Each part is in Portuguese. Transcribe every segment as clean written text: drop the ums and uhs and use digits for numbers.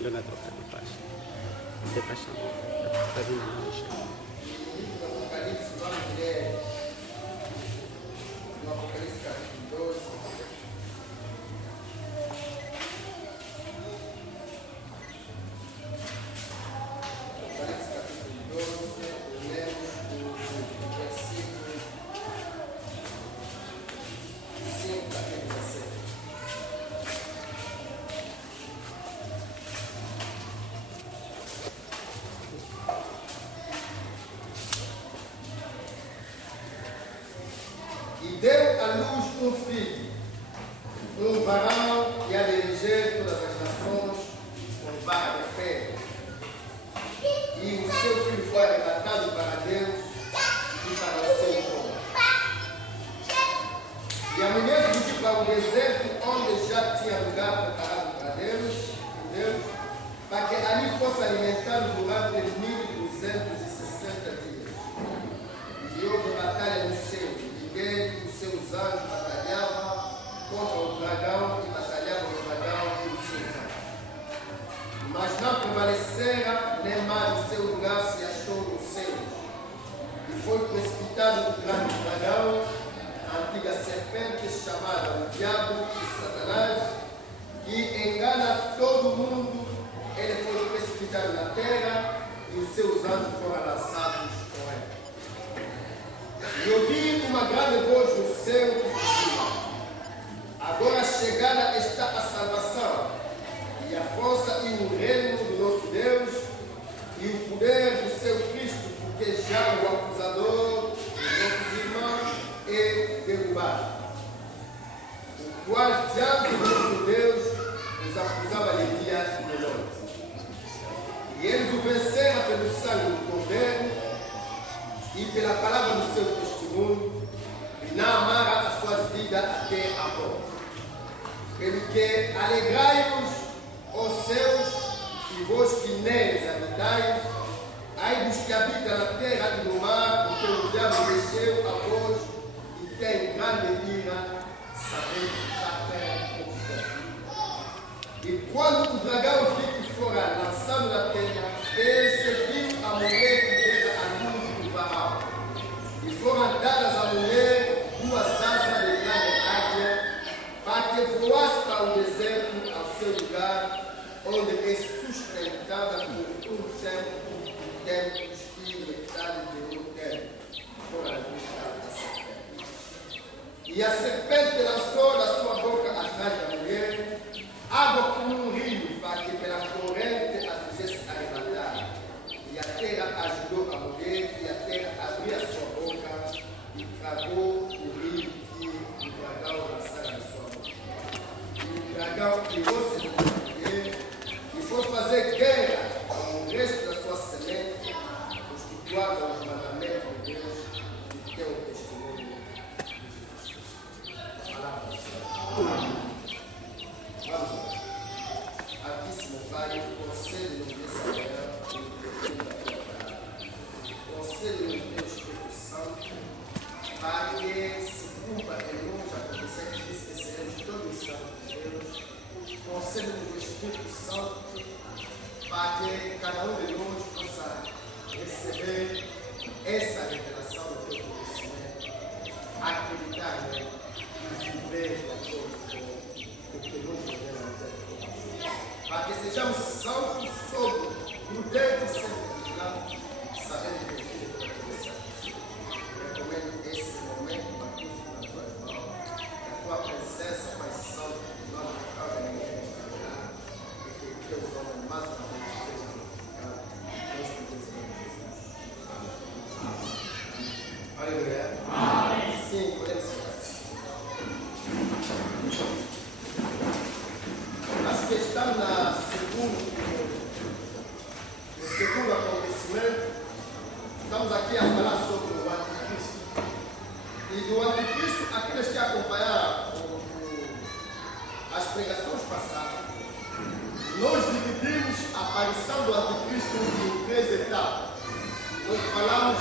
milhão na troca de paz. De paixão. Está vindo na lista. Apocalipse, vamos ler no Apocalipse capítulo 12. Apocalipse capítulo 12, lemos o versículo 5 até 17. Deu à luz um filho, um varão que há de reger todas as nações com vara de ferro. E o seu filho foi arrebatado para Deus e para o seu povo. E a mulher fugiu para o deserto, onde já tinha lugar preparado para Deus, para que ali fosse alimentado durante 1260 dias. E houve batalha no céu. Miguel e os seus anjos batalhavam contra o dragão e batalhavam o dragão e os seus anjos. Mas não prevaleceram, nem mais o seu lugar se achou no céu. E foi precipitado o grande dragão, a antiga serpente chamada o diabo e Satanás, que engana todo mundo. Ele foi precipitado na terra e os seus anjos foram lançados com ele. E ouvi uma grande voz no céu que dizia: agora chegada está a salvação, e a força e o reino do nosso Deus, e o poder do seu Cristo, porque já o acusador dos nossos irmãos é derrubado, o qual diante do nosso Deus os acusava de dia e de noite. E eles o venceram pelo sangue do Cordeiro e pela palavra do seu testemunho, e não amaram a sua vida até a morte. Pelo que alegrai-vos, ó céus, e vós que neles habitais, ai dos que habitam na terra e no mar, porque o diabo desceu a vós e tem grande ira, sabendo que a terra é. E quando o dragão viu que fora lançado na terra, ele viu a mulher que era a luz do varão. E foram dadas à mulher duas asas de grande águia, para que voasse para o deserto, ao seu lugar, onde é sustentada por um tempo e metade de um tempo. Foram as da serpente. E a serpente lançou da sua boca atrás da mulher água como um rio, para que pela corrente a fizesse arrebatar. E a terra ajudou a mulher, e a terra abriu a sua boca e tragou o rio que o dragão lançara na sua boca. E o dragão criou-se da mulher e foi fazer guerra com o resto da sua semente, os que guardam os mandamentos de Deus e têm o testemunho de Jesus. Palavra do Senhor. Vamos lá. Altíssimo Pai, concede-nos nessa manhã concede-nos teu Espírito Santo para que se cumpra em nós a profecia que diz que seremos todos santos de Deus. Concede-nos o Espírito Santo para que cada um de nós possa receber essa revelação do teu conhecimento, acreditar nele e viver de acordo com o que nos revelamos. Para que sejamos santos, sóbrios, prudentes, sempre vigilantes, sabendo que o Filho é interessante. Recomendo esse momento magnífico na tua mão, que a tua presença, Pai Santo, nós não ficamos neste lugar, e que o teu nome mais uma vez seja glorificado. Nós te desejamos, Jesus. Amém. Aleluia. Amém. Sim, podemos ficar. Acho que estamos no segundo acontecimento. Estamos aqui a falar sobre o anticristo. E do anticristo, aqueles que acompanharam as pregações passadas, nós dividimos a aparição do anticristo em 3 etapas. Nós falamos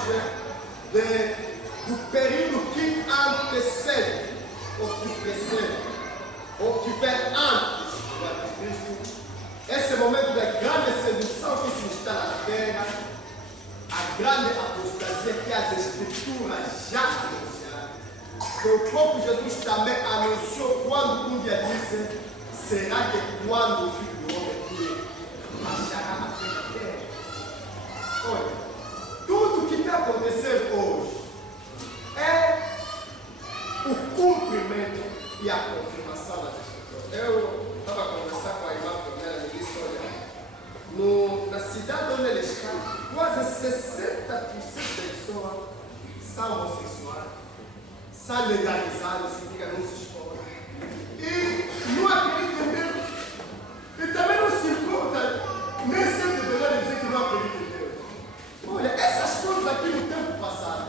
do período que antecede, ou que precede, ou que vem antes do anticristo, Esse momento da grande sedução que se está na terra, a grande apostasia que as escrituras já anunciaram, que o próprio Jesus também anunciou quando um dia disse: será que quando o Filho do Homem vir, baixará a fé da terra? Olha, tudo que está acontecendo hoje é o cumprimento e a confirmação das escrituras. Eu estava conversando com a irmã Fernanda e disse: olha, na cidade onde eles estão, quase 60% das pessoas são homossexuais, são legalizados, significa não se expõem. E não acreditam em Deus. E também não se importa, nem sempre deveria dizer que não acreditam em Deus. Olha, essas coisas aqui no tempo passado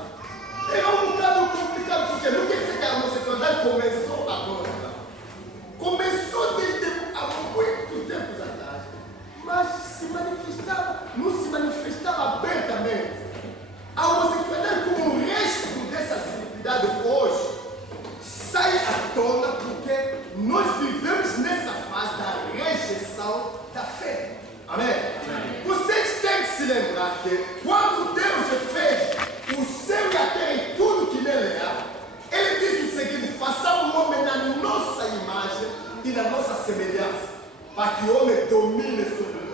eram um bocado complicado, porque não quer dizer que a homossexualidade começou agora. Começou desde há muito tempos atrás, mas não se manifestava abertamente. A homossexualidade, como o resto dessas atividades hoje, sai à tona porque nós vivemos nessa fase da rejeição da fé. Amém? Amém? Vocês têm que se lembrar que quando Deus fez o céu e a terra e tudo que nele há, Ele disse o seguinte: façamos o homem na nossa imagem e na nossa semelhança, para que o homem domine sobre o mundo.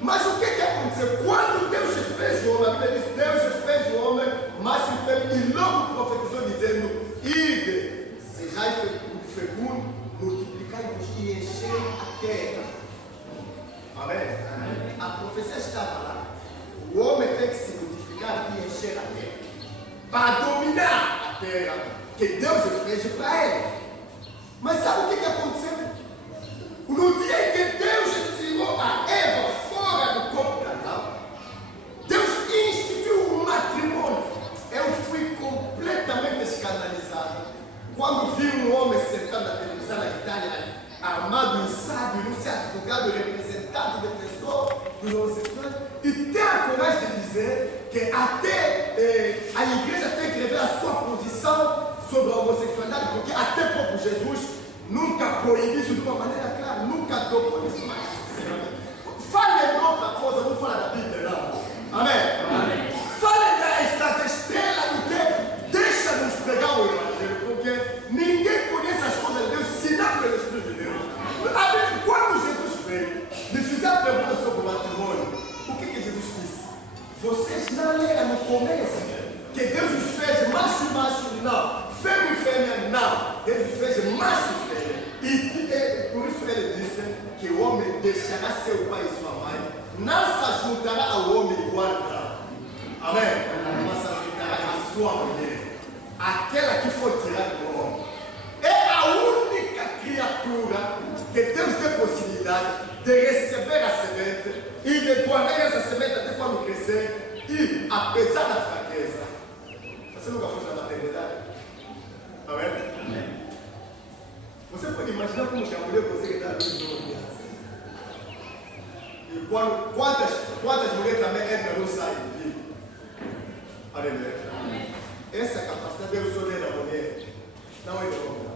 Mas o que aconteceu? Quando Deus fez o homem, a Bíblia diz: Deus fez o homem, macho e fêmea, e logo profetizou dizendo: ide, sejais fecundo, multiplicai-vos e enchei a terra. Amém? Amém? A profecia estava lá. O homem tem que se multiplicar e encher a terra, para dominar a terra que Deus fez para ele. Mas sabe o que aconteceu? No dia em que Deus tirou a Eva fora do corpo de Adão, Deus instituiu um matrimônio. Eu fui completamente escandalizado quando vi um homem sentado na televisão na Itália, armado em sábio, não se advogado, representado, defensor dos homossexuais, e tem a coragem de dizer que até a igreja tem que revelar a sua posição sobre a homossexualidade, porque até o próprio Jesus nunca proibiu isso de uma maneira clara, nunca deu por isso mais. Fale em outra coisa, não fala da Bíblia, não. Amém? Amém. Fale das estrelas do que deixa-nos pregar o Evangelho, porque ninguém conhece as coisas de Deus senão pelo Espírito de Deus. Quando Jesus veio, lhe fizeram a pergunta sobre o matrimônio, o que Jesus disse? Vocês não leram no começo que Deus os fez macho e macho? Não. Fêmea e fêmea? Não. Deus fez macho e fêmea. E por isso ele disse que o homem deixará seu pai e sua mãe, não se juntará ao homem igual a Amém? Mas se juntará à sua mulher, aquela que foi tirada do homem. É a única criatura que Deus tem possibilidade de receber a semente e de guardar essa semente até quando crescer. E, apesar da fraqueza, você nunca foi na maternidade? Amém? Amém. Você pode imaginar como que a mulher consegue dar luz numa criança? E quantas mulheres também entram e não saem? Aleluia. Essa capacidade Deus só deu da mulher, não é do homem.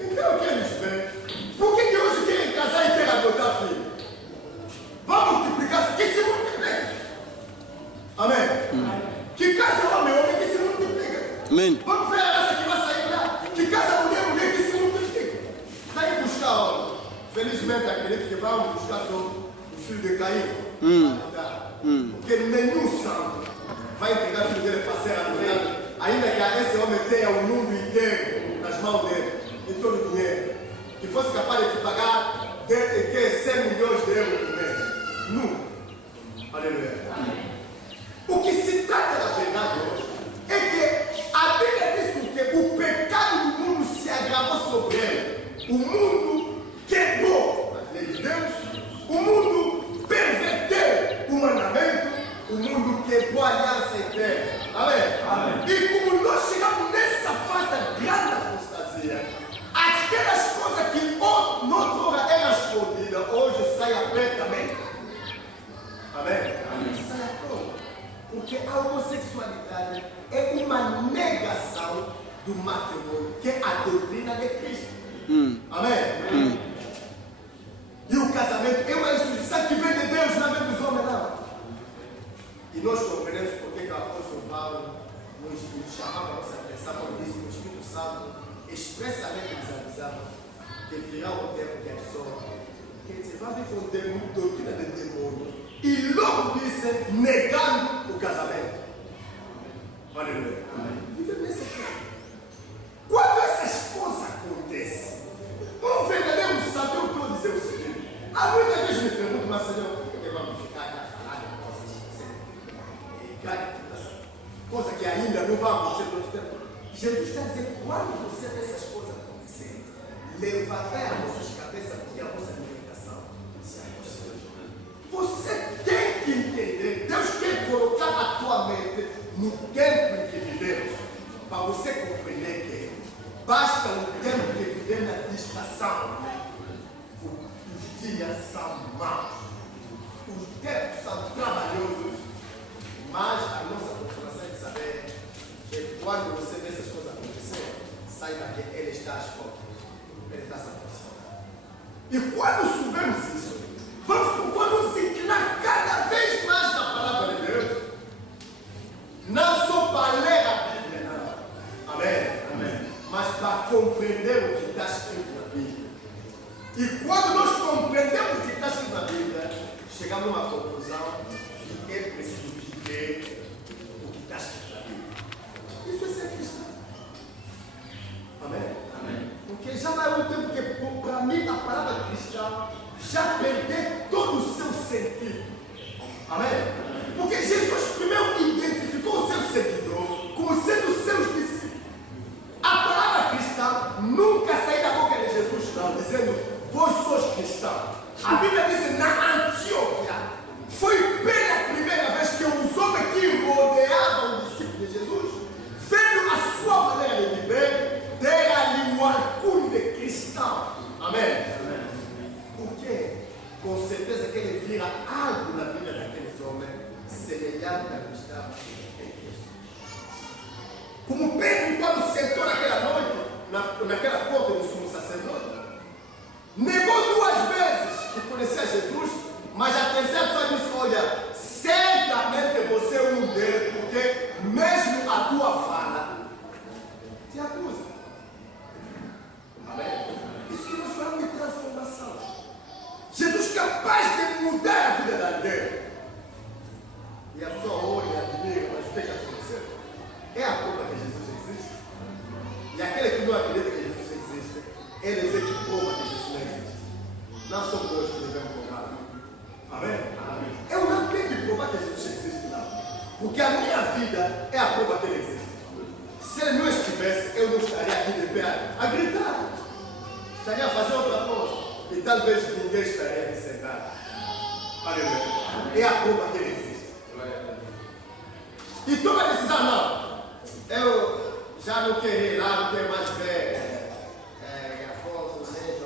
Então o que eles veem? Por que hoje querem casar e querem adotar filho? Vamos multiplicar, que se multiplica. Amém? Que casa homem que se multiplica. Amém. Vamos ver a raça que vai sair lá. Que casa mulher que se multiplica. Está indo buscar homem. Felizmente acredito que vamos buscar só o filho de Caim. Porque nenhum santo vai entregar o filho dele para ser adorado, ainda que esse homem tenha o mundo inteiro nas mãos dele. E todo o dinheiro, que fosse capaz de te pagar 100 milhões de euros por mês. Nunca. Aleluia. O que se trata da verdade hoje é que a Bíblia diz que o pecado do mundo se agravou sobre ele. O mundo quebrou a lei de Deus, o mundo perverteu o mandamento, o mundo quebrou a aliança eterna. Amém? E como nós chegamos nessa fase da grande apostasia, aquelas coisas que noutrora eram escondidas, hoje saem abertamente. Amém? Sai à tona. Porque a homossexualidade é uma negação do matrimônio, que é a doutrina de Cristo. Amém? E o casamento que virá o tempo que absorve, que você vai ver com doutrina de demônio, e logo disse, negando o casamento. Aleluia. Vive nesse tempo. Quando essas coisas acontecem, um verdadeiro sábio, eu estou a dizer o seguinte: há muita gente me pergunta, mas Senhor, por que vamos ficar aqui a falar de coisas coisa que ainda não vai acontecer no tempo? Jesus está dizendo: quando você vê essas coisas acontecerem, levantai as vossas cabeças, porque a vossa libertação se aproxima. Você tem que entender, Deus quer colocar a tua mente no tempo em que vivemos, para você compreender que basta o tempo que vivemos na distração. Os dias são maus, os tempos são trabalhosos, mas a nossa consolação é de saber que quando você vê essas coisas acontecer, saiba que Ele está às portas, Ele está se aproximando. E quando soubermos isso, vamos nos inclinar cada vez mais na palavra de Deus. Não só para ler a Bíblia, não. Amém? Amém. Mas para compreender o que está escrito na Bíblia. E quando nós compreendemos o que está escrito na Bíblia, chegamos a uma conclusão que é preciso viver o que está escrito na Bíblia. Isso é ser cristão. Amém? Amém. Porque já vai um tempo que, para mim, a palavra cristã já perdeu todo o seu sentido. Amém? Porque Jesus primeiro identificou o seu seguidor como sendo seus discípulos. A palavra cristã nunca saiu da boca de Jesus, não, dizendo: vós sois cristãos. A Bíblia diz: na Antioquia, foi pela primeira vez que os homens que rodeavam o discípulo de Jesus, vendo a sua maneira de viver, deram-lhe um orgulho de cristão. Amém? Amém. Por quê? Com certeza que ele vira algo na vida daqueles homens semelhante a que estava em Cristo. Como Pedro, quando sentou naquela noite, naquela porta do sumo sacerdote, negou 2 vezes que conhecia Jesus, mas a terceira só disse: olha, certamente você é um deles, porque mesmo a tua fala te acusa. Amém? Isso que nós falamos de transformação. Jesus capaz de mudar a vida da gente. E a sua olha e admira, mas o que aconteceu? É a prova que Jesus existe. E aquele que não acredita que Jesus existe, eles é que prova que Jesus não existe. Não somos nós que devemos provar. Amém? Amém? Eu não tenho que provar que Jesus existe, não. Porque a minha vida é a prova que ele existe. Se ele não estivesse, eu não estaria aqui de pé a gritar. Estaria a fazer outra coisa. E talvez ninguém estaria aqui sentado. Aleluia. É a prova que ele existe. E toma a decisão: não, eu já não quero ir lá, não quero mais ver Afonso, Nejo,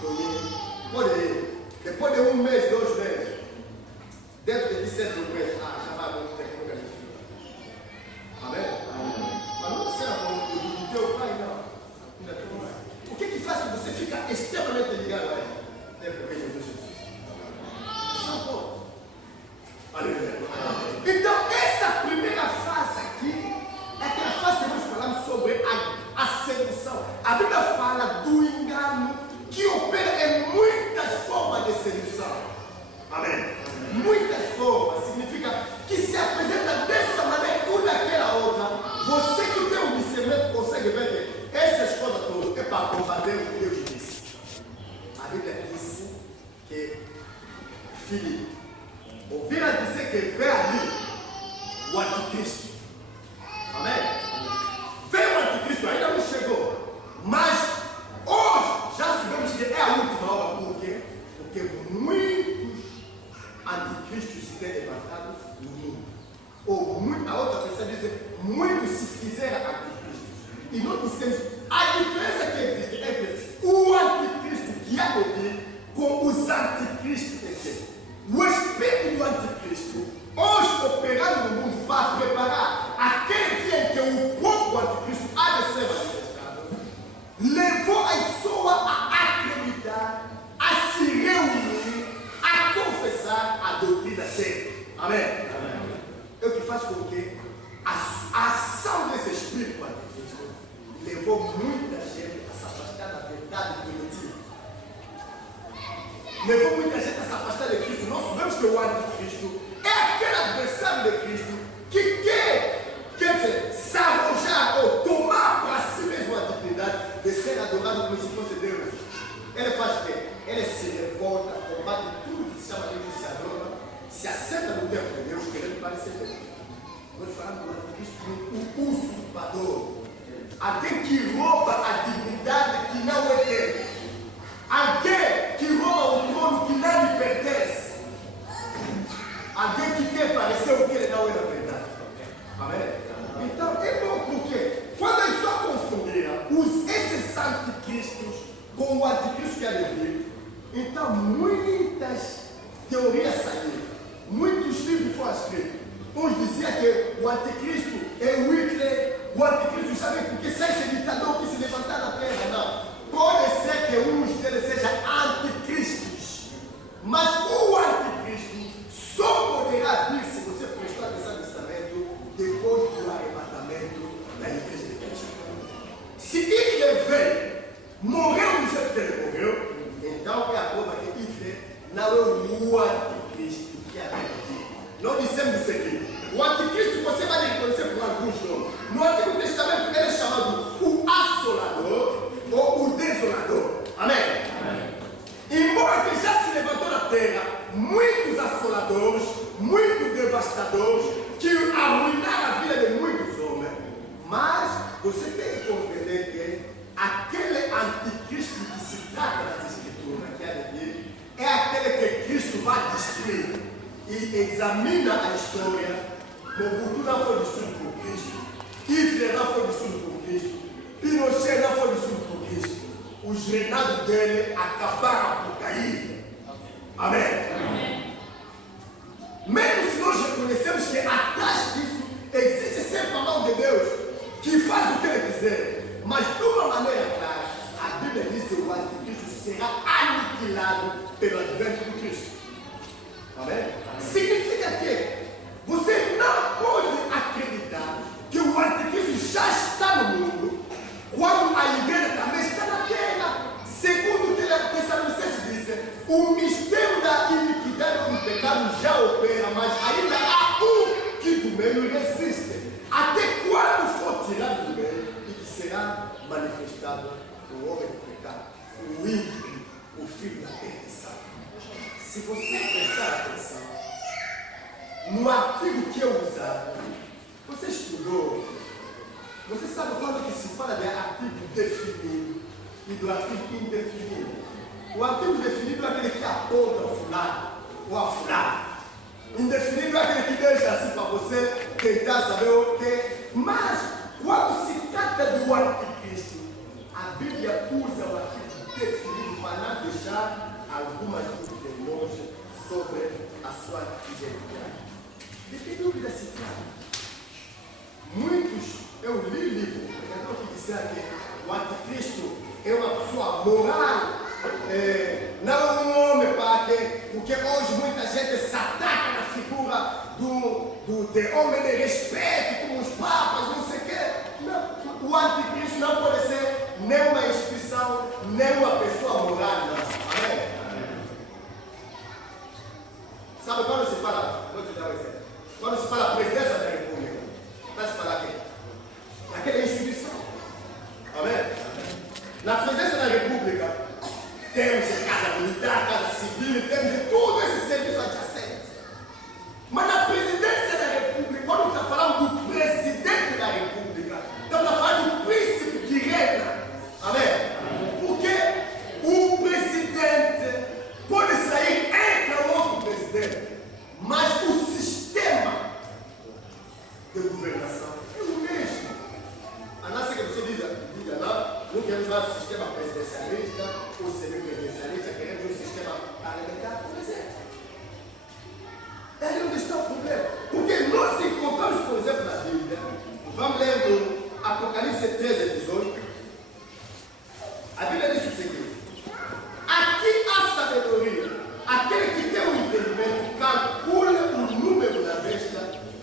Toninho. Pode ir. Depois de 1 mês, 2 meses, dentro de 7 meses, já vai muito tempo que a gente fica. Amém? Mas não será como o teu pai, não. O que faz que você fica extremamente ligado a ele? É porque Jesus existe. São poucos. Aleluia. Então, essa primeira fase aqui é aquela fase que nós falamos sobre a sedução. A Bíblia fala do engano que opera em muitas formas de sedução. Amém? Muitas formas significa que se apresenta dessa maneira ou daquela outra. Você que tem um discernimento consegue ver que essas coisas todas é para combater o que Deus disse. A Bíblia disse que Filipe ouviram dizer que veio ali o anticristo. Amém? Veio o anticristo, ainda não chegou. Mas hoje já sabemos que é a última hora. Por quê? Porque muitos anticristos se têm levantado no mundo. Ou a outra pessoa diz: muitos se fizeram anticristos. E nós dissemos a diferença que existe entre o anticristo que há aqui com os anticristos aqui. O espírito do anticristo, hoje operando no mundo para preparar aquele dia em que o próprio anticristo há de ser manifestado, levou a pessoa a acreditar, a se reunir, a confessar a doutrina dele. Amém? Amém. É o que faz com que a ação desse espírito anticristo levou muita gente a se afastar da verdade levou muita gente a se afastar de Cristo. Nós sabemos que o anticristo é aquele adversário de Cristo que quer dizer, se arrojar ou tomar para si mesmo a dignidade de ser adorado como se fosse Deus. Ele faz o quê? Ele se revolta, combate tudo que se chama Deus, se adora, se assenta no tempo de Deus, querendo parecer Deus. Nós falamos do anticristo, o usurpador, alguém que rouba a dignidade que não é dele, alguém que rouba o trono que não lhe pertence, alguém que quer parecer o que ele não é na verdade. Amém? Então é bom porque quando eles só confundiram esses anticristos com o anticristo que ele viu, então muitas teorias saíram, muitos livros foram escritos. Uns diziam que o anticristo é o Hitler, o anticristo sabe porque sai esse ditador que se levantar na terra. Não, pode ser que uns deles sejam anticristos, mas o anticristo só poderá vir, se você prestar atenção nesse pensamento, depois do arrebatamento da igreja de Cristo. Se Hitler veio, morreu do jeito que ele morreu, então é a prova que Hitler não é o anticristo que é aqui. Nós dissemos o seguinte: o anticristo você vai reconhecer por alguns nomes. No Antigo Testamento ele é chamado o assolador ou o desolador. Amém? Amém. Embora que já se levantou na terra muitos assoladores, muitos devastadores, que arruinaram a vida de muitos homens, mas você tem que compreender que aquele anticristo que se trata das Escrituras, que é aquele que Cristo vai destruir. E examina a história. Mobutu não foi destruído por Cristo, Hitler não foi destruído por Cristo, Pinochet não foi destruído por Cristo. Os reinados dele acabaram por cair. Amém? Amém. Mesmo se nós reconhecemos que atrás disso existe sempre a mão de Deus que faz o que ele quiser, mas de uma maneira clara, a Bíblia diz que o anticristo será aniquilado pelo advento de Cristo. Amém? Significa que você não pode acreditar que o anticristo já está no mundo quando a igreja também está na terra. Segundo o que Tessalonicenses diz, o mistério da iniquidade e do pecado já opera, mas ainda há um que do meio resiste, até quando for tirado do meio e que será manifestado o homem do pecado, o ímpio, o filho da perdição. Se você prestar atenção no artigo que eu usava, você estudou, você sabe quando que se fala de artigo definido e do artigo indefinido. O artigo definido é aquele que aponta o fulano ou a fulana. Indefinido é aquele que deixa assim para você tentar saber o que. Mas quando se trata do anticristo, a Bíblia usa o artigo definido para não deixar algumas dúvidas longe sobre a sua identidade. De que dúvida se trata? Muitos, eu li livro, então que disseram que o anticristo é uma pessoa moral, não um homem, porque hoje muita gente se ataca na figura de homem de respeito, como os papas, não sei o quê. Não, o anticristo não pode ser nem uma instituição, nem uma pessoa moral. Não. Amém? Sabe quando se fala, vou te dar um exemplo, quando se fala presidência da República, vai se falar aqui, aquela instituição. Amém? Na presidência da República, temos casa militar, casa civil, temos todo esse serviço adjacente. Mas na presidência da República, quando está falando do presidente da República, estamos falando do príncipe que reina. Amém? Porque o presidente pode sair, entra outro presidente, mas o sistema de governação é o mesmo. A nossa que você diga não queremos mais um sistema presidencialista ou semipresidencialista, queremos um sistema parlamentar, por exemplo. É aí onde está o problema. Porque nós encontramos, por exemplo, na Bíblia, vamos ler no Apocalipse 13, 18, a Bíblia diz o seguinte: aqui há sabedoria, aquele que tem o entendimento, calcule o número da besta,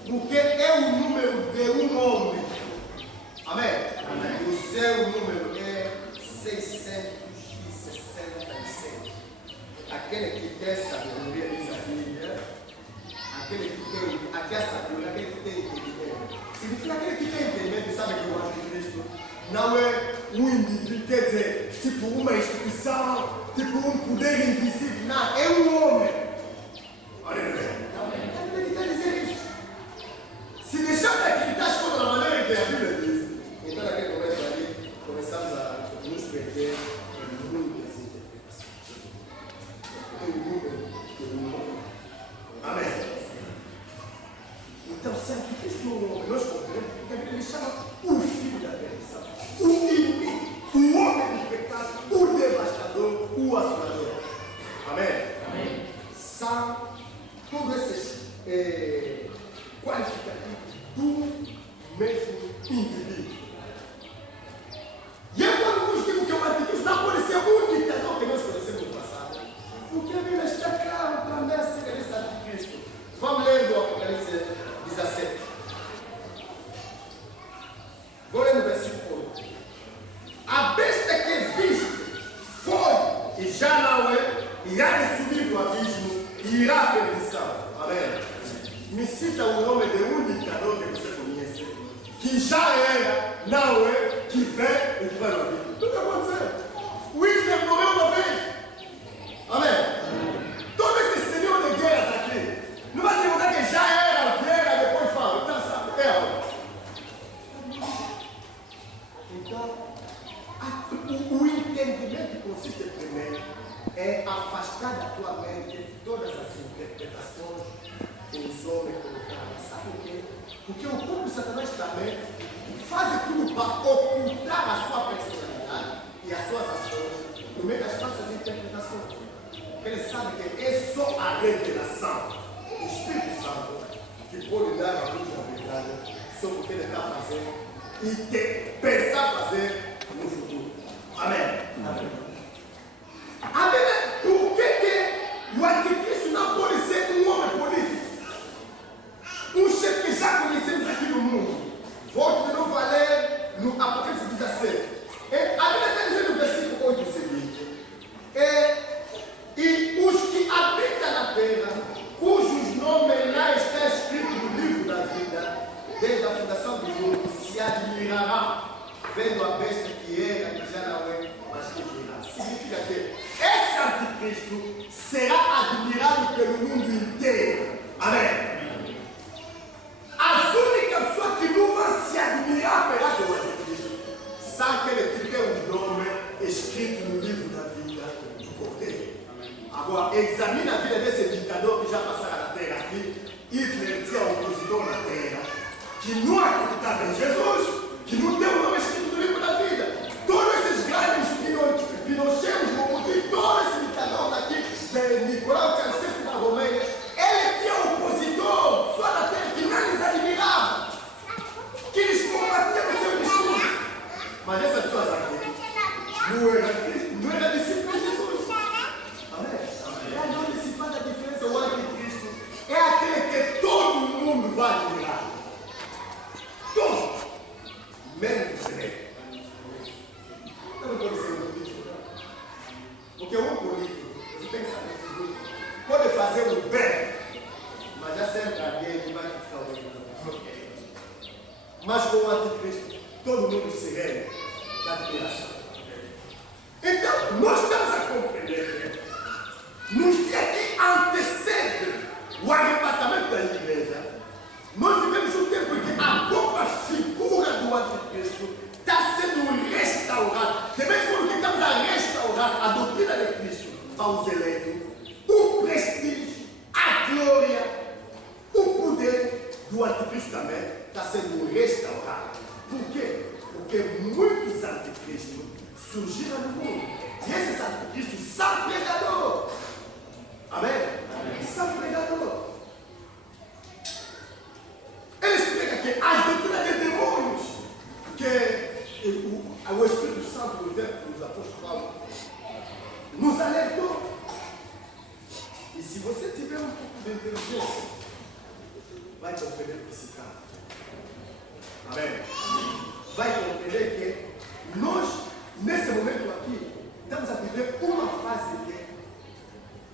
porque é o número de um homem. Amém? Amém. O seu número é 666. Aquele não é um indivíduo, quer dizer, tipo uma instituição, tipo um poder invisível, não, é um homem. Olha, ele quer dizer isso. Se deixar de acreditar as coisas da maneira que a Bíblia diz, Então, naquele momento ali, começamos a nos perder em muitas interpretações. amém. Então, se Cristo é um homem, nós compreendemos porque a Bíblia chama o filho da perdição, o inimigo, o homem do pecado, o devastador, o assolador. Amém? Amém. São todos esses qualificativos do mesmo indivíduo. E eu quando vos digo que o anticristo não pode ser um ditador que nós conhecemos no passado, Porque a Bíblia está clara para mim acerca desse anticristo. Vamos ler do Apocalipse 17. Vou ler no versículo 8. A besta que viste foi e já não é, e há de subir do abismo e irá à perdição. amém. Me cita o nome de um ditador que você conhece, que já era, não é, que vem e que vai morrer. Tudo que aconteceu. O Hitler morreu uma vez. Amém. Todo esse senhor de guerras aqui, não vai se contar que já era, que era, depois fala. Então, sabe? Então, o entendimento que consiste primeiro é afastar da tua mente todas as interpretações que os homens colocaram. Sabe por quê? Porque o próprio Satanás também faz tudo para ocultar a sua personalidade e as suas ações no meio das falsas interpretações. Porque ele sabe que é só a revelação do Espírito Santo que pode dar a luz da verdade sobre o que ele está fazendo e que pensar fazer no futuro. Amém. Amém. A Bíblia, por que o anticristo não pode ser um homem político? Um chefe que já conhecemos aqui no mundo. Volto de novo a ler no Apocalipse 17. A Bíblia está dizendo no versículo 8 o seguinte: e os que habitam na terra, cujos nomes lá está escrito no livro da vida, desde a fundação do mundo, se admirarão, vendo a besta que era, que já não é, mas que virá. Significa que Esse anticristo será admirado pelo mundo inteiro. Amém. As únicas pessoas que não vão se admirar perante o anticristo são aqueles que têm o nome escrito no livro da vida do Cordeiro. Agora, examina a vida desse ditador que já passaram na terra aqui. Hitler tinha um opositor na terra que não acreditava em Jesus, que não tem o nome escrito no livro da vida. Todos esses grandes Pinochetos, Mobutu, todo esse ditador daqui, de Nicolau Ceausescu da Romênia, ele tinha um opositor só na terra que não lhes admirava, que lhes combatia com seu discurso. Mas essas pessoas aqui não era discípulo de Jesus. Amém? é não se faz a diferença. O anticristo é aquele que todo mundo vai admirar. Todos. Menos o rei. Eu não pode ser um político, não. Porque um político, você tem que saber o seguinte, pode fazer o bem, Mas já sempre alguém que vai ficar olhando. mas com o anticristo, todo mundo se rende da admiração. Então, nós estamos a compreender que nos dias que antecedem o arrebatamento da igreja, nós vivemos um tempo em que a própria figura do anticristo está sendo restaurada. De vez em quando estamos a restaurar a doutrina de Cristo aos eleitos, o prestígio, a glória, o poder do anticristo também está sendo restaurado. Por quê? Porque muitos anticristos surgiram no mundo. E esses anticristos são pregadores. Amém? Amém. São pregadores. Eles pregam que as doutrinas de demônios, que o Espírito Santo no tempo dos apóstolos Paulo nos alertou. E se você tiver um pouco de inteligência, vai compreender o que se trata. Amém? Vai compreender que nós, nesse momento aqui, estamos a viver uma fase que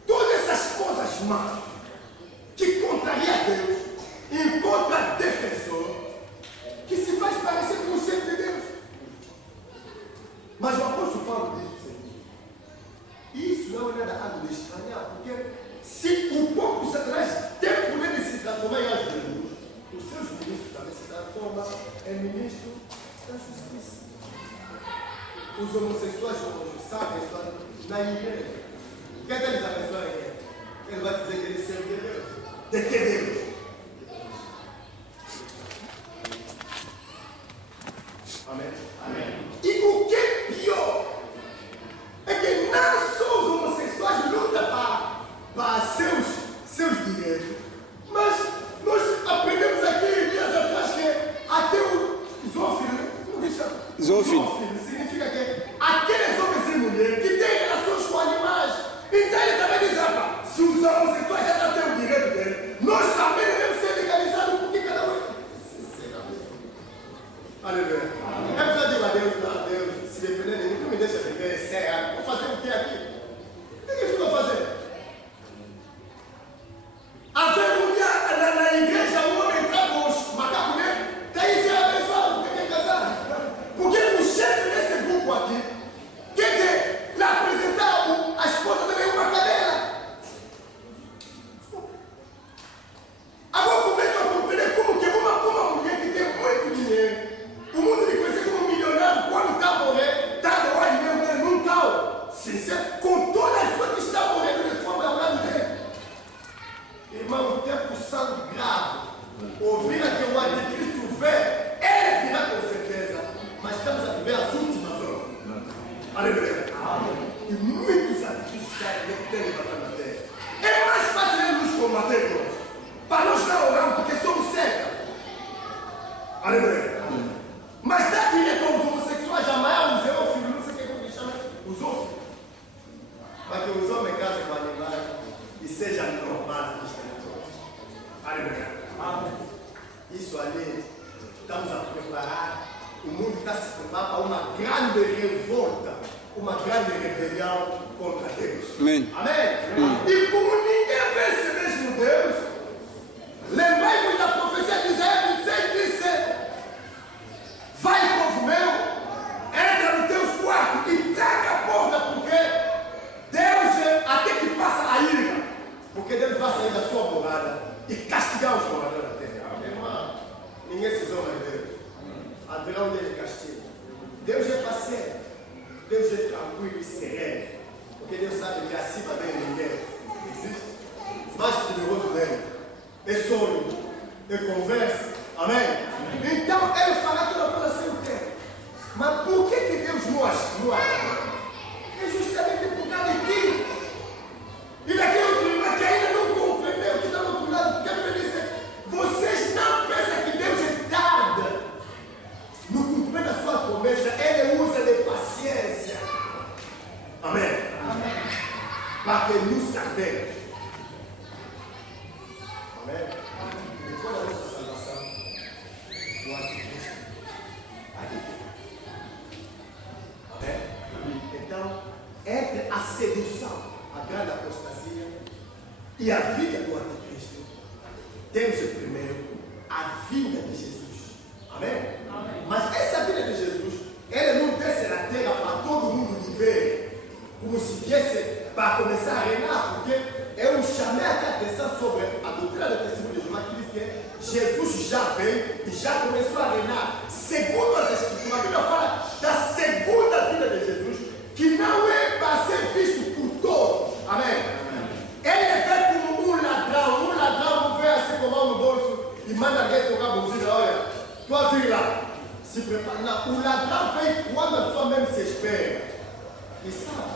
todas essas coisas más que contraria Deus, encontra defensor que se faz parecer com o servo de Deus. falo disso, Senhor. Isso não é nada de estranhar, porque se o próprio Satanás tem poder de se transformar em anjo de luz, os seus ministros também se transformam em ministro da justiça. Os homossexuais hoje sabem isso na igreja. Quem deles abençoar ninguém? Ele vai dizer que ele serve de Deus. De que Deus? Amém? Amém. E o que é pior é que não só os homossexuais lutam para seus direitos, mas nós aprendemos aqui dias atrás que até o zoófilo significa que aqueles homens e mulheres que têm relações com animais, então ele também diz, se os homossexuais já não têm o direito dele, nós também devemos ser legalizados porque cada um. Aleluia. É preciso dizer a Deus, se depender de mim, não me deixa viver sério. Vou fazer o que aqui? O que eu estou fazendo? Haver um dia na igreja, um homem entrar com os macacos dele, tem que ser abençoado, tem que casar. Porque o chefe desse grupo aqui, quer dizer, lhe apresentar a esposa também uma cadela. Agora começa a compreender como que uma mulher que tem muito dinheiro, o mundo me conhece como milionário, quando está a morrer, está a doar dinheiro dele num tal, sincero, com todas as pessoas que estão morrendo de fome ao lado dele. Irmão, o tempo sangue grave. Ouvir que o anticristo vê, ele virá com certeza, mas estamos a viver as últimas horas. Aleluia. E muitos anticristos que tem levantado na terra. É mais fácil ele nos combater, irmãos, para nós não orarmos, porque somos cegos. Aleluia. Mas dá direito aos homossexuais, amanhã os zoófilos, não sei o que chama, os zoófilos. Para que os homens casem com animais e sejam normados dos territórios. Aleluia. Isso ali, estamos a preparar, o mundo está se preparando para uma grande revolta, uma grande rebelião contra Deus. Amém. Amém. E como ninguém vê esse mesmo Deus, lembrei-vos da profecia de Isaías 26, disse: vai, povo meu, entra nos teus quartos e tranca a porta, porque Deus até que passa a ira, porque Deus vai sair da sua morada e castigar os moradores da terra. Irmão, ninguém se zomba de Deus. Haverá um dia de castigo. Deus é paciente, Deus é tranquilo e sereno, porque Deus sabe que acima dele ninguém existe. Mais poderoso dele é sólido, é conversa. Amém? Então ele fará toda coisa sem o tempo. Mas por que Deus não age? É justamente por causa de ti. E daquele outro irmão que ainda não compreendeu que está do outro lado, porque ele disse: vocês não pensam que Deus é tarde no cumprimento da sua promessa, ele usa de paciência. Amém? Amém. Para que nos salvemos. Amém? Depois da nossa salvação, o anticristo adivinha. Amém? Então, entre a sedução, a grande apostasia e a vida do anticristo, temos primeiro a vinda de Jesus. Amém? Amém. Mas essa vinda de Jesus, ele não desce na terra para todo mundo viver, como se viesse para começar a reinar, porque eu chamei aqui a atenção sobre a doutrina do testemunho de Jeová, que diz que Jesus já veio e já começou a reinar. Segundo as Escrituras, a Bíblia fala da segunda vinda de Jesus, que não é para ser visto por todos. Amém? Ele é feito como um ladrão não vê assim com a mão no bolso e manda alguém tocar a buzina. Olha, tua vila, se prepara. Não, o ladrão vem quando a pessoa mesmo se espera. E sabe,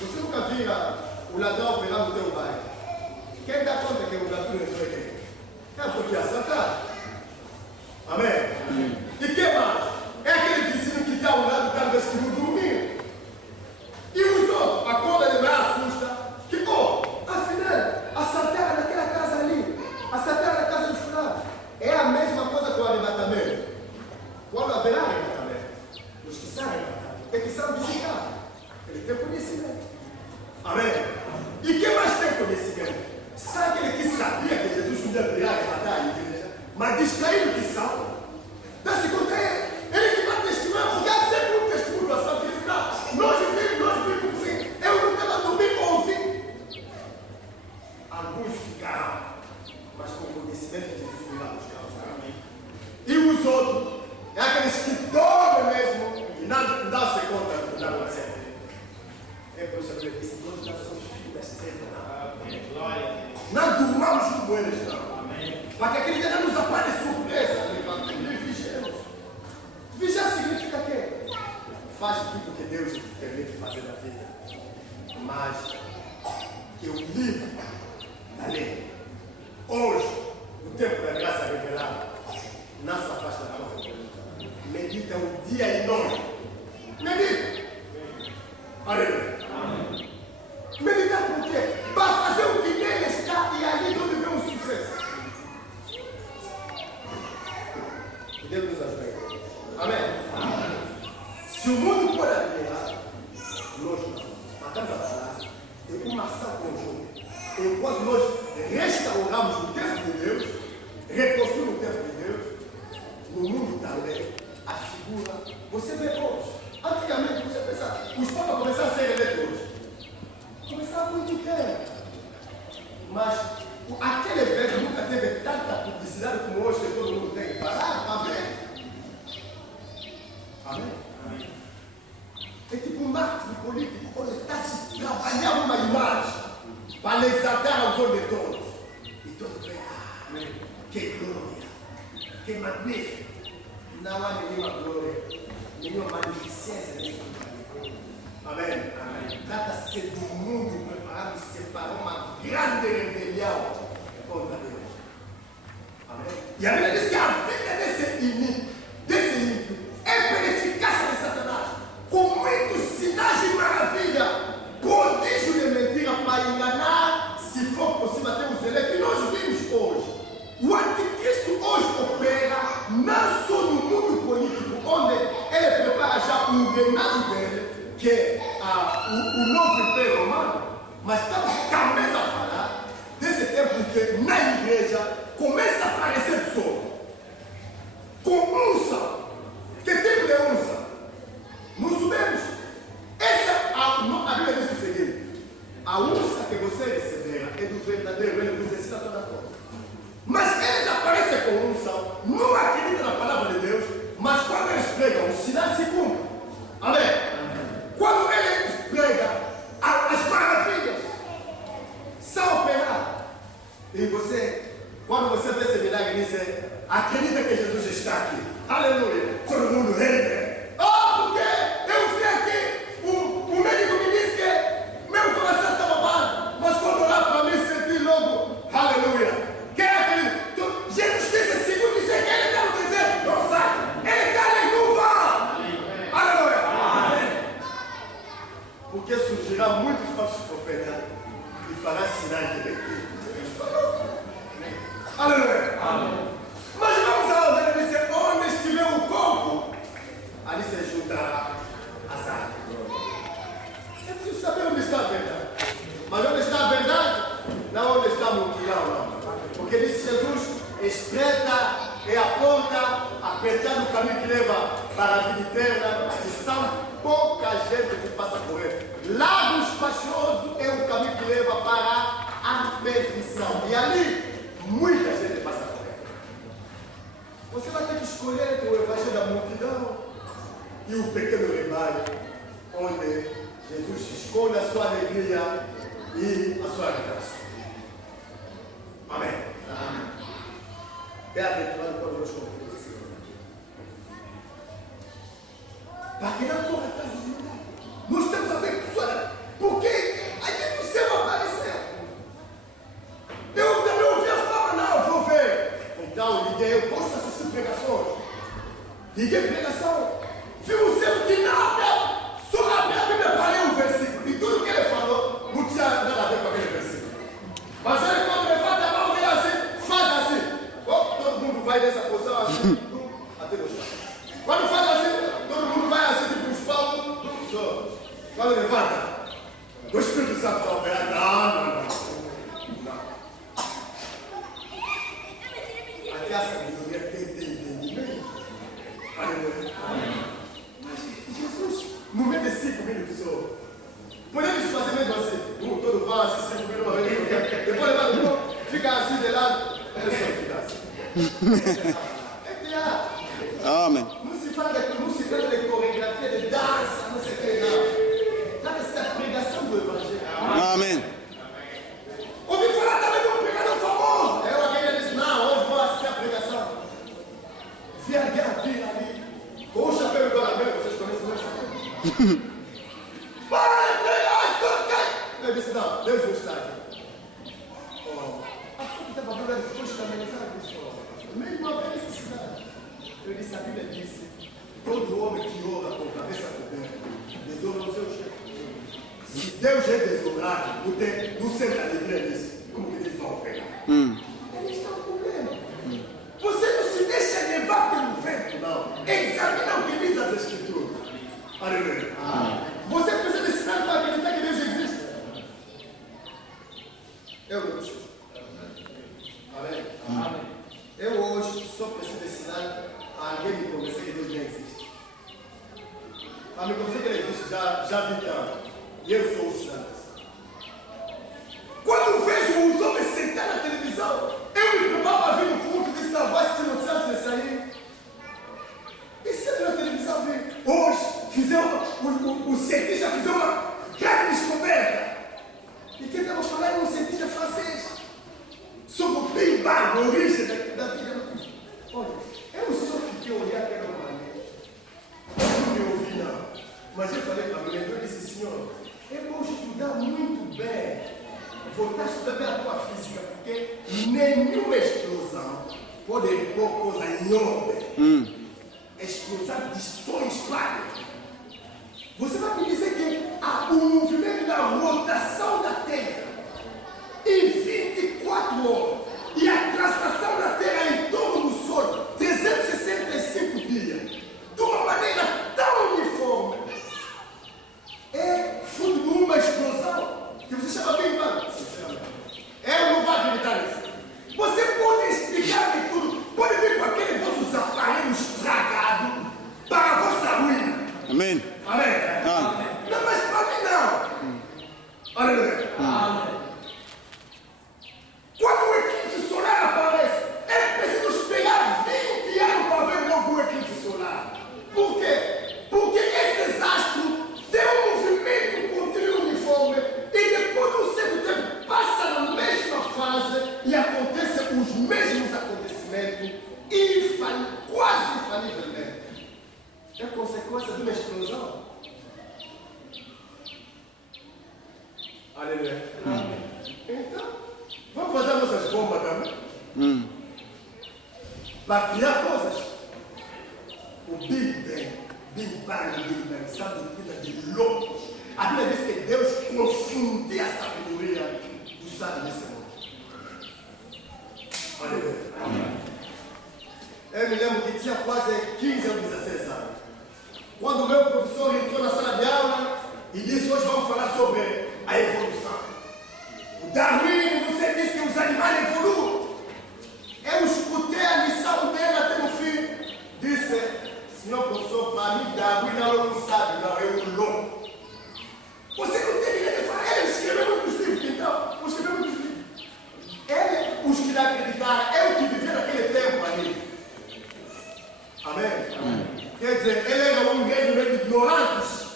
você nunca viu o ladrão operar no teu bairro. Quem dá conta que o ladrão entrou aqui? É a pessoa que assaltar. Amém? E que mais? É aquele vizinho que está ao lado cada vez que não dormir. E os outros, a conta de manhã assusta. Que bom, afinal, assaltaram naquela casa ali, assaltaram na casa do fulano. É a mesma coisa com o arrebatamento. Quando haverá arrebatamento, os que são arrebatados, é que são visitados. Ele tem conhecimento. Amém? E quem mais tem conhecimento? Sabe aquele que sabia que Jesus podia virar e matar a igreja, mas distraído que são? Dá-se conta, ele que vai testemunhar, porque há sempre um testemunho do assalto, ele diz: nós vivemos Para que aquele dia não nos apanhe de surpresa. Vigiemos. Vigiar significa que faz tudo que Deus te permite fazer na vida. Mas que o livro da lei, hoje, no tempo da graça revelada, não se afasta da tua vida. Medita o dia e noite. Medita. Aleluia. Meditar por quê? Para fazer o que nele está e ali onde vem um sucesso. Que Deus nos ajude. Amém. Se o mundo pode admirar, nós matamos a falar de uma ação conjunta. Enquanto nós restauramos o tempo de Deus, reconstruímos o tempo de Deus, no mundo também, a figura, você vê hoje. Antigamente, você pensa, os papas começaram a ser eleitos hoje. Começaram há muito tempo. Mas aquele evento nunca teve tanta publicidade como hoje que todo mundo tem. Pararam para ver. Amém? É tipo um marketing político, onde está se trabalhando uma imagem para exaltar aos olhos de todos. E todos veem, que glória, que magnífico. Não há nenhuma glória, nenhuma magnificência nesse mundo. Amém? Amém. Trata-se do mundo preparado-se para uma grande rebelião contra Deus. Amém? E a Bíblia diz que a vida desse ímpio é pela eficácia de Satanás, com muitos sinais de maravilha, prodígio de mentira para enganar, se for possível, até os eleitos. E nós vimos hoje. O anticristo hoje opera não só no mundo político, onde ele prepara já o reinado dele, que é o novo Império Romano, mas estamos também a falar desse tempo que na igreja começa a aparecer pessoas com unção. Que tipo de unção? Não sabemos. A Bíblia diz o seguinte: a unção que você receberá é do verdadeiro, ele vos ensina toda a coisa. Mas eles aparecem com unção, não acreditam na palavra de Deus, mas quando eles pregam, o sinal se cumpre. Amém? Quando eles pregam, as maravilhas são operadas. E você, quando você vê esse milagre, diz: acredita que Jesus está aqui. Aleluia. Todo mundo rende. Porque eu fui aqui, o médico me disse que meu coração está babando, mas quando olhar para mim, senti logo, aleluia. Quem acredita? Jesus disse, segundo disse que ele está no deserto, não sai. Ele está ali, não vai. Aleluia. Porque surgirá muitos falsos profetas e fará sinais de mentira. Aleluia. Mas vamos aonde ele disse: onde estiver o corpo, ali se juntará as águas. É preciso saber onde está a verdade. Mas onde está a verdade? Não onde está a multidão, não. Porque disse Jesus: estreita é a porta, apertado o caminho que leva para a vida eterna, e são pouca gente que passa por ele. Largo espaçoso é o caminho que leva para a perdição. E ali, muita gente passa por ele. Você vai ter que escolher entre o evangelho da multidão e o pequeno rebanho, onde Jesus escolhe a sua alegria e a sua graça. Amém. Bem-aventurado quando nós cumprimos esse mandamento. Para que não corra atrás dos milagres. Nós temos a ver com isso, porque aqui no céu apareceu. Eu também ouvi a fama, não, vou ver. Então liguei, eu gosto de assistir pregações. Liguei pregação. Viu o céu que nada, só abre a Bíblia para ler um versículo. E tudo que ele falou não tinha nada a ver com aquele versículo. Mas ele, quando levanta a mão, ele assim, faz assim. Oh, todo mundo vai nessa posição assim, até no chão. Quando faz assim, todo mundo vai assim, tipo os palmos. Quando levanta, o Espírito Santo vai operar. Não. Aqui a sabedoria tem entendimento. Aleluia. Mas Jesus, no meio de 5 mil pessoas, podemos fazer mesmo assim. Todo vai assim, 5 mil, uma vez. Depois levanta o corpo, fica assim de lado. Ele só fica assim. É teatro. Amém. Não se fala de coreografia, de dança, não sei o que, não. Trata-se da pregação do Evangelho. Amém. Ouvi falar também de um pregador famoso. Eu aquele disse: não, hoje Eu disse, não, Deus não está aqui. A pessoa que estava falando ficou escandalizada, pessoal. Mesmo a necessidade. Eu disse, a Bíblia disse, todo homem que ora com a cabeça coberta, desonra o seu chefe. Se Deus é desonrado, não senta a Bíblia nisso. Como que eles vão pegar? Aí está o problema. Você não se deixa levar pelo vento, não. Examina o que diz as Escrituras. Aleluia. Você precisa ensinar para acreditar que Deus existe. Eu não preciso. Amém? Eu hoje só preciso ensinar a alguém me convencer que Deus não existe. A me convencer que Ele existe já 20 anos. E eu sou o santo. Quando vejo os homens sentados na televisão, eu me preparo para vir no culto e disse, não, vai assistir no santo nesse aí. E senta na televisão, vem. Hoje, os cientistas fizeram uma grande descoberta. E quem estava falando é um cientista francês. Sobre o Big Bang, a origem da vida. Olha, eu só fiquei olhando aquela maneira. Eu não me ouvi, não. Mas eu falei para a mulher, eu disse, senhor, eu vou estudar muito bem. Voltar a estudar bem a tua física, porque nenhuma explosão pode pôr coisa em ordem. Explosão destrói espaço. Você vai me dizer que o movimento da rotação da Terra em 24 horas e a translação da Terra em torno do Sol 365 dias de uma maneira tão uniforme é fruto de uma explosão que você chama Big Bang. Eu não vou acreditar nisso. Você pode explicar de tudo, pode vir com aquele vossos aparelhos estragados para a vossa ruína. Amém. Amém. Não, mas para mim não. Aleluia. Quando o eclipse solar aparece, é preciso esperar 20 anos para ver logo o eclipse solar. Por quê? Porque esse astro tem um movimento contínuo uniforme e depois de um certo tempo passa na mesma fase e acontecem os mesmos acontecimentos quase infalivelmente. É consequência de uma explosão. Aleluia. Então, vamos fazer nossas bombas também. Para criar coisas. O Big Bang, sabe de vida de loucos. A Bíblia diz que Deus confundia a sabedoria do sábio desse mundo. Aleluia. Eu me lembro que tinha quase 15 ou 16 anos. Quando o meu professor entrou na sala de aula e disse, hoje vamos falar sobre a evolução. O Darwin, você disse que os animais evoluem. Eu escutei a lição dele até no fim. Disse, senhor professor, para mim Darwin não sabe, não, é um louco. Você não tem ninguém de falar, ele escreveu muitos livros, então, escreveu muitos livros. Ele, os que não acreditaram, é o que viveu naquele tempo ali. Amém? Quer dizer, ele era um rei meio ignorantes.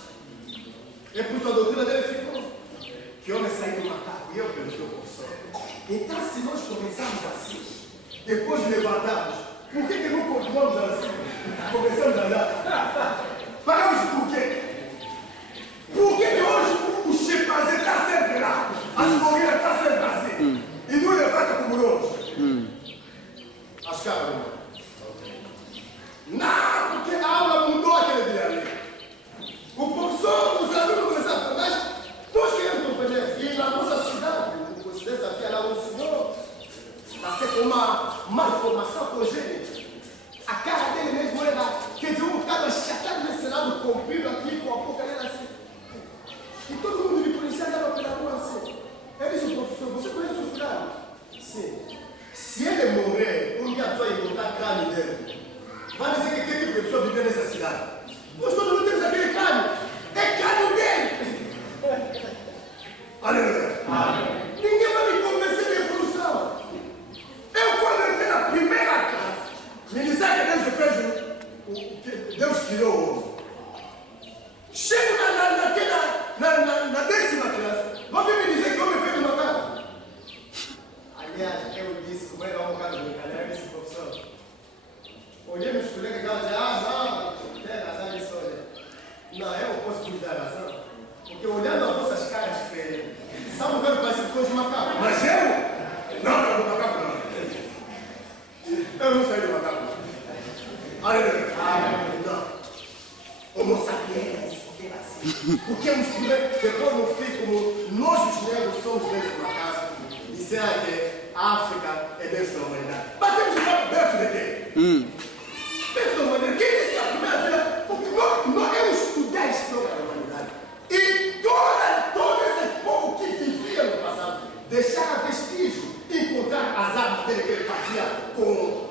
E por isso a doutrina dele ficou. Que homem saiu do macaco e eu perdi o professor. Então, se nós começarmos assim, depois de levantarmos, por que não continuamos assim? Começamos a andar. Paramos por quê? Porque hoje o chimpanzé está sempre lá, as gorilas estão sempre assim. E não levanta como nós. As cabras. Não, porque a aula mudou aquele dia ali. O professor, os alunos começaram a falar, nós queremos compreender. E na nossa cidade, o presidente havia lá um senhor, nasceu com uma malformação congênita. A cara dele mesmo era, quer dizer, um bocado achatado nesse lado comprido aqui, com a boca dele assim. E todo mundo me conhecia, andava pela rua assim. Eu disse, professor, você conhece o fulano? Sim. Se ele morrer, um dia só encontrar a crânio dele. Vai dizer que aquele tipo de pessoa vive nessa cidade. Nós todos não temos aquele crânio. É crânio dele. Aleluia. Ninguém vai me convencer da evolução. Eu, quando entrei na primeira classe, me disseram que Deus fez o que Deus criou o homem. Chego na 10ª classe, vão me dizer que o homem fez uma cara. Aliás, eu disse, como era um bocado de brincadeira, eu disse, professor. Olhei meus colegas e dizia, não, tem razão nisso, olha. Não, eu posso lhe dar razão. Porque olhando as vossas caras feias, Mas eu? Não, do macaco não. Eu não saí do macaco. Aleluia. Não. Homo sapiens. Porque depois no fim, como nós os negros somos dentro do macaco, disseram que a África é dentro da humanidade. Mas temos que falar dentro de quem? Dentro da humanidade. Quem disse que a primeira vida? Porque eu estudei a história da humanidade. E todo esse povo que vivia no passado deixaram vestígio, encontrar as armas dele que ele fazia com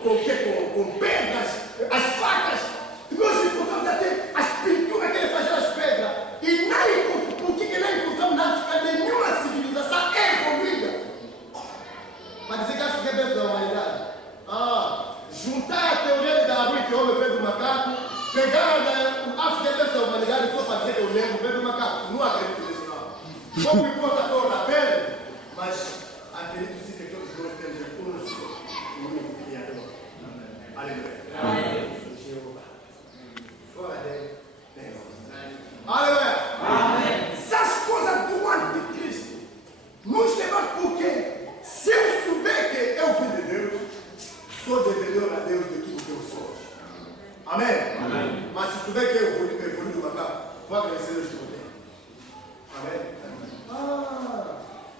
pedras, as facas. Nós encontramos até as pinturas que ele fazia nas pedras. E por que não encontramos na África nenhuma civilização evoluída? Para dizer que a África é dentro da humanidade. Juntar a teoria de Darwin, que o homem veio do macaco, pegar a África é dentro da humanidade só para dizer que o negro veio do macaco. Não acredito nisso, não. Pouco importa a cor da pele, mas acredito sim que todos nós temos um só, um único Criador. Aleluia. Fora dele, tem aleluia. Amém. Essas coisas do anticristo nos levam porque se eu souber que eu fui de Deus, sou devedor a Deus daquilo que eu sou. Amém? Amém. Mas se souber que eu evolui do macaco, vou agradecer Deus que eu tenho. Amém?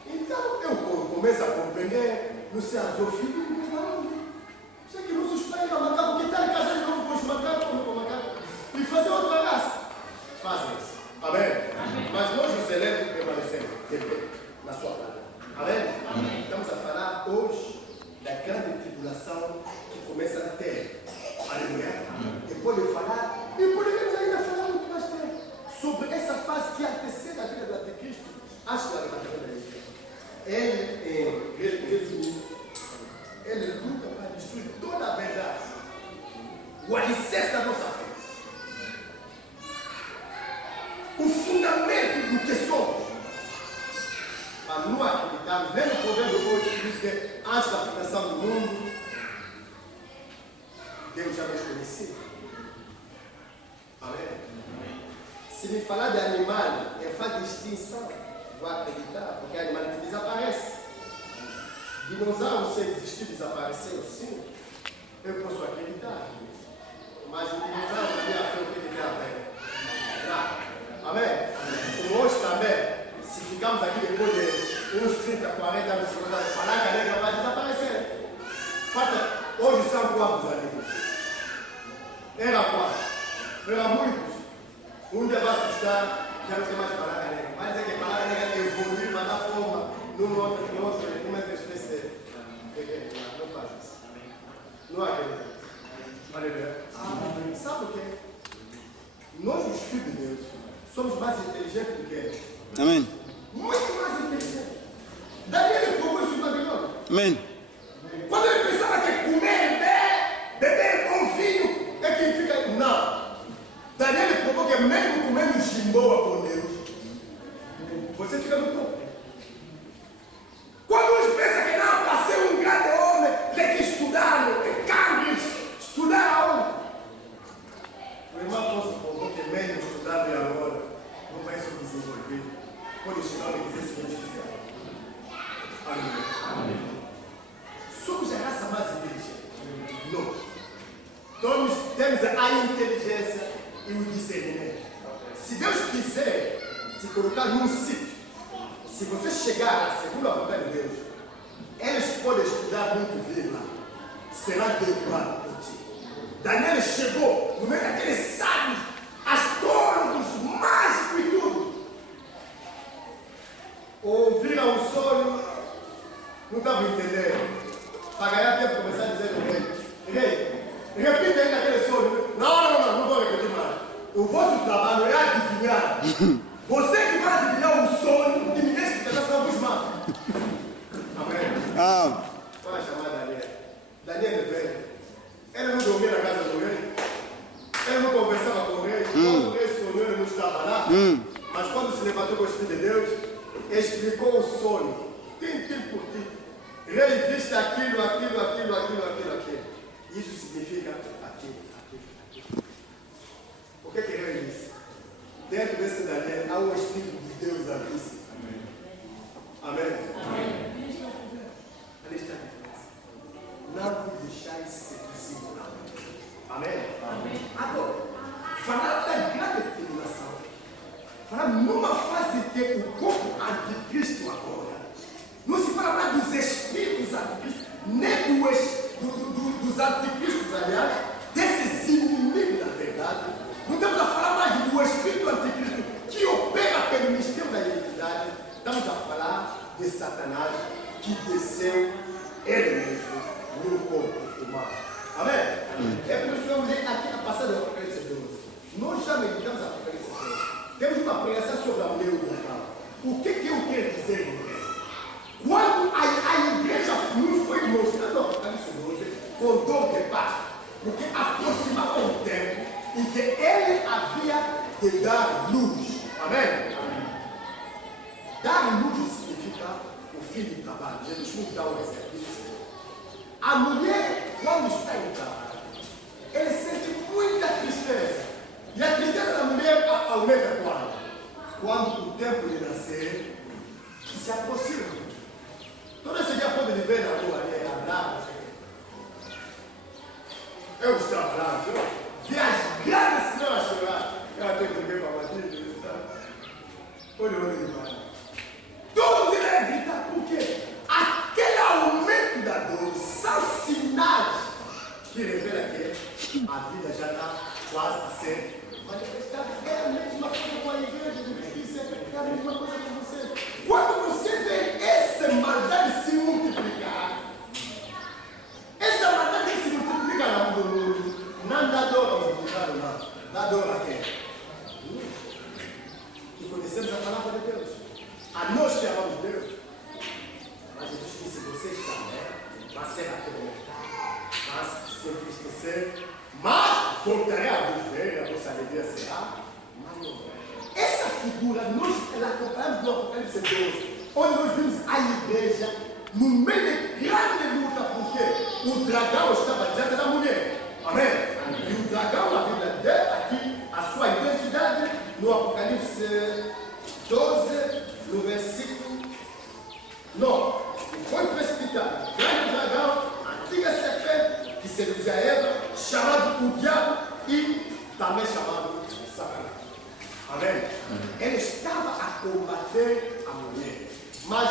Então eu começo a compreender no seu filho já que nossos pais eram macacos, que tal casar de novo com os macacos, com o macaco, e fazer outra raça? Fazem isso. Amém? Amém. Mas nós, os eleitos, permanecemos de pé na sua palavra. Amém? Amém? Estamos a falar hoje da grande tribulação que começa na terra. Aleluia? Depois de falar, e podemos ainda falar muito mais tempo sobre essa fase que antecede a vida do anticristo. Acho que ela está falando aí. Ele luta para destruir toda a verdade, o alicerce da nossa fé, o fundamento do que somos. Para não acreditarmos nem no poder do hoje, que diz que antes da fundação do mundo, Deus já nos conhecia. Amém? Se me falar de animal, faz distinção, vou acreditar, porque animal que desaparece. Dinossauro, se existir, desapareceu, sim. Eu posso acreditar. Mas o dinossauro não ia fazer o que ele tem a terra. Amém? Hoje também, se ficarmos aqui depois de uns 30, 40 anos, a palanca negra vai desaparecer. Falta, hoje são quantos ali? Era quatro. Era muitos. Um dia vai assustar, já não tem mais palanca negra. Vai dizer que a palanca negra evoluiu, mas dá forma numa outra espécie de. Não faz isso. Não acredita. Aleluia. Sabe o que? Nós, os filhos de Deus, somos mais inteligentes do que eles. Amém. Muito mais inteligentes. Daniel provou isso em Babilônia. Amém. Quando ele pensava que comer, beber bom vinho é quem fica. Não. Daniel provou que mesmo comendo jimboa com Deus, você fica no topo. Quando uns pensam que não, para ser um grande homem, tem que estudar em Cambridge, estudar aonde? O irmão Afonso provou que mesmo estudar e agora não vai se desenvolver. Pode chegar e dizer se não quiser. Aleluia. Somos a raça mais inteligente. Não. Nós temos a inteligência e o discernimento. Se Deus quiser te colocar num sítio, se você chegar à segunda vontade de Deus, eles podem estudar muito vir lá. Será derrubado por ti. Daniel chegou no meio daqueles sábios, astrônomos, mágicos e tudo. Ouviram o sonho, não estava entendendo. Para ganhar tempo, começar a dizer ao rei: rei, repita ainda aquele sonho. Não vou repetir mais. O vosso trabalho é adivinhar. Você que vai adivinhar o sonho de ninguém se interessa vos mata. Amém? Vai chamar Daniel. Daniel é velho. Ele não dormia na casa do rei. Ele não conversava com o rei. Quando o rei sonhou, ele não estava lá. Mas quando se levantou com o Espírito de Deus, explicou o sonho. Tintim por tintim. Rei viste aquilo. Isso significa aquilo. O que rei disse? Dentro desse Daniel há um Espírito de Deus Altíssimo. Amém? Amém. que o corpo anticristo agora não se fala mais dos espíritos anticristos, nem dos anticristos, aliás, desses inimigos da verdade. Não estamos a falar mais do espírito anticristo que opera pelo mistério da identidade. Estamos a falar de Satanás que desceu ele mesmo no corpo humano. Amém? É por isso que eu ler aqui na passagem do Apocalipse 12. Nós já meditamos a Apocalipse 12. Temos uma pregação sobre a mulher e o dragão. O que eu quero dizer, irmão? Quando a igreja nos foi mostrando o Apocalipse 12 com dor de paz, porque aproximava um tempo em que ele havia de dar luz. Amém? Dar luz significa o fim do trabalho. Jesus nos dá um exemplo. A mulher, quando está em trabalho, ela sente muita tristeza. E a tristeza da mulher aumenta quando? Quando o tempo de nascer se aproxima. Todo esse dia pode viver na rua ali, andar. Eu estava lá, vi as grandes senhoras chorar. Ela tem que ver para a Matilde. Olha o olho de mãe. Todos eles iam gritar, por quê? Aquele aumento da dor são sinais que revela que a vida já está quase a ser manifestada. É a mesma coisa com a igreja de justiça, é a mesma coisa com você. Quando você vê essa maldade se multiplicar, essa maldade se multiplica no mundo, não dá dor aos vulgares, não. Dá dor a quem? E conhecemos a palavra de Deus. A nós que amamos Deus. Mas Jesus disse, você está bem, vai ser atormentado, vai se entristecer, mas voltarei a vos ver, a vossa alegria será maior. Essa figura, ela acompanhamos no Apocalipse 12, onde nós vimos a igreja no meio de grande luta, porque o dragão estava diante da mulher. Amém? E o dragão, a Bíblia deu aqui a sua identidade no Apocalipse 12, no versículo 9. Foi precipitado, grande dragão, antiga serpente, que seduzia Eva, chamado o diabo e também chamado Satanás. Amém? Ele estava a combater a mulher, mas